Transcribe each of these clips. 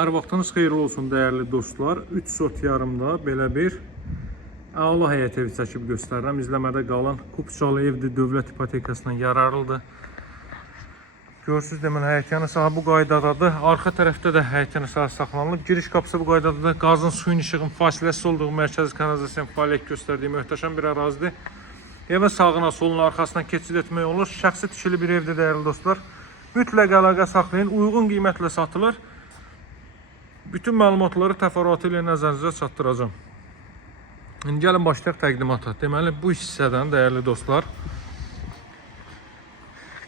Hər vaxtınız xeyirli olsun dəyərli dostlar. 3 sot yarımda belə bir əla həyət evi çəkib göstərirəm. İzləmədə qalın. Kupçalı evdir, dövlət ipotekasından yararlıdır. Görürsünüz, deməli həyətyanı sahə bu qaydadadır. Arxa tərəfdə də həyətyanı sahə saxlanılıb. Giriş qapısı bu qaydadadır. Qazın, suyun, işığın fasiləsiz olduğu mərkəzi kanalizasiya fəaliyyət göstərdiyi möhtəşəm bir ərazidir. Evin sağına, soluna, arxasından keçid etmək olur. Şəxsi tikili bir evdir dəyərli dostlar. Mütləq əlaqə saxlayın. Uyğun qiymətlə satılır. Bütün məlumatları təfərrüatı ilə nəzərinizə çatdıracağım. İndi gəlin başlayaq təqdimata. Deməli bu hissədən dəyərli dostlar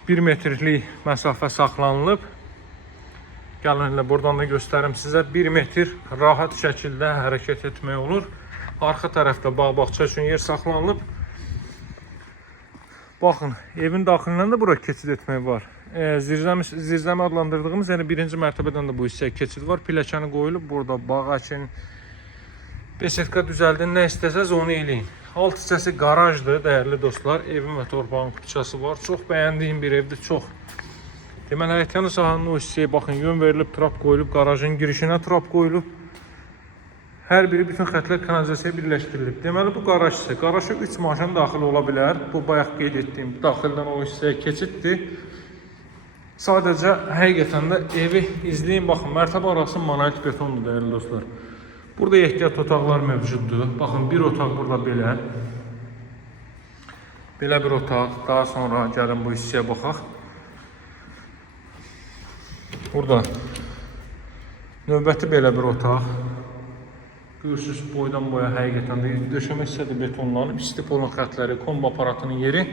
1 metrlik məsafə saxlanılıb. Gəlin elə buradan da göstərim sizə. 1 metr rahat şəkildə hərəkət etmək olur. Arxa tərəfdə bağ-bağça üçün yer saxlanılıb. Baxın, evin daxilindən də bura keçid etmək var. Zirzəmi adlandırdığımız, yəni birinci mərtəbədən də bu hissəyə keçid var. Pilləkəni qoyulub, burada bağ əkin, besetka düzəldin, nə istəsəz onu eləyin. Alt hissəsi qarajdır, dəyərli dostlar. Evin və torpağın küçəsi var. Çox bəyəndiyim bir evdir, çox. Deməli, həyətyanı sahanın o hissəyə baxın, yön verilib, trap qoyulub, qarajın girişinə trap qoyulub. Hər biri bütün xətlər kanalizasiyaya birləşdirilib. Deməli, bu qaraj hissə. Qarajı 3 maşın daxil ola bilər. Bu, bayaq qeyd etdiyim daxildən o hissəyə keçiddir. Sadəcə, həqiqətən də evi izləyin, baxın, mərtəbə arası monolit betondur, dəyərli dostlar. Burada ehtiyat otaqlar mövcuddur. Baxın, bir otaq burada belə. Belə bir otaq. Daha sonra gəlin bu hissəyə baxaq. Burada növbəti belə bir otaq. Görürsünüz, boydan boya həqiqətən də döşəmə hissədə betonlanıb, istip olan xətləri, kombo aparatının yeri.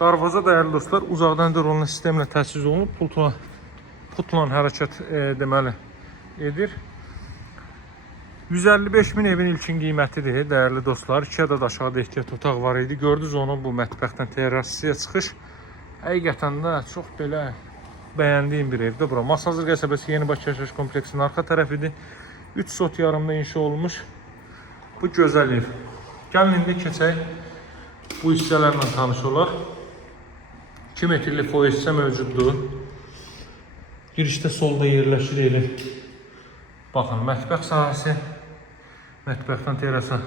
Darvaza dəyərli dostlar, uzaqdan rolunun sistemlə təchiz olunub, pultla hərəkət deməli edir. 155 min evin ilkin qiymətidir, dəyərli dostlar. 2 ədəd aşağıda ehtiyat otaq var idi. Gördünüz onu, bu mətbəxdən terrasiyaya çıxış. Həqiqətən də çox belə bəyəndiyim bir evdir bura. Masazır qəsəbəsi Yeni Bakı yaşayış kompleksinin arxa tərəfidir. 3 sot yarımda inşa olmuş bu gözəl ev. Gəlin indi keçək bu hissələrlə tanış olaq. 2 metrlik foyer hissə mövcuddur. Girişdə solda yerləşir eli. Baxın, mətbəx sahəsi. Mətbəxdən terasa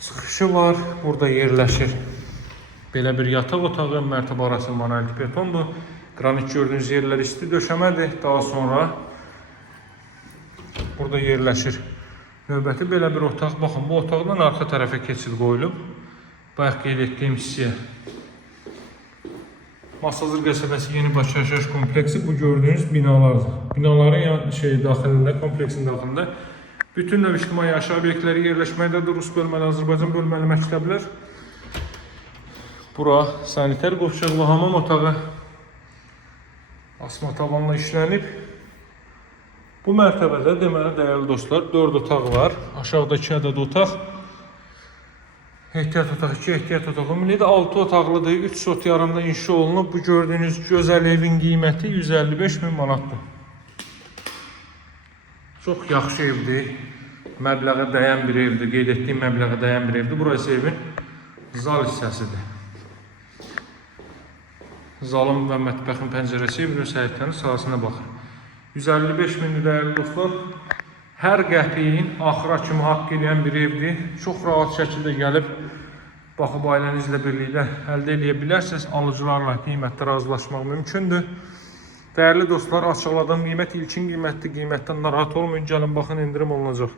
çıxışı var. Burada yerləşir. Belə bir yataq otağı, mərtəbə arası monolit betondur. Qranit gördüyünüz yerlər isti döşəmədir. Daha sonra burada yerləşir. Növbəti belə bir otaq. Baxın, bu otaqdan arxa tərəfə keçid qoyulub. Bayaq qeyd etdiyim hissəyə. Masazır qəsəbəsi Yeni Bakı yaşayış kompleksi bu gördüyünüz binalardır. Binaların daxilində, kompleksin daxilində bütün növ ictimai yaşayış obyektləri yerləşməkdədir. Rus bölməli, Azərbaycan bölməli məktəblər. Bura sanitar qovşaqlı hamam otağı. Asma tavanla işlənib. Bu mərtəbədə deməli dəyərli dostlar 4 otaq var. Aşağıda 2 ədəd otaq. Ehtiyat otaq, 2 ehtiyat otaq. Ümumilikdə 6 otaqlıdır. 3 sot yarımda inşa olunub. Bu gördüyünüz gözəl evin qiyməti 155 min manatdır. Çox yaxşı evdir. Məbləğə dəyən bir evdir. Qeyd etdiyim məbləğə dəyən bir evdir. Burası evin zal hissəsidir. Zalın və mətbəxin pəncərəsi evin öz həyətlərinin sahəsinə baxır. 155 min dəyərli dostlar. Hər qəpiyin axıra kimi haqq edən bir evdir. Çox rahat şəkildə gəlib baxıb ailənizlə birlikdə əldə edə bilərsiniz. Alıcılarla qiymətdə razılaşmaq mümkündür. Dəyərli dostlar, açıqladığım qiymət ilkin qiymətdir. Qiymətdən narahat olmayın. Gəlin baxın, indirim olunacaq.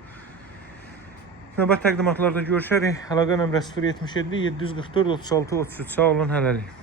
Növbət təqdimatlarda görüşərik. Əlaqə nömrəsi 077 744 36 33. Sağ olun, hələlik.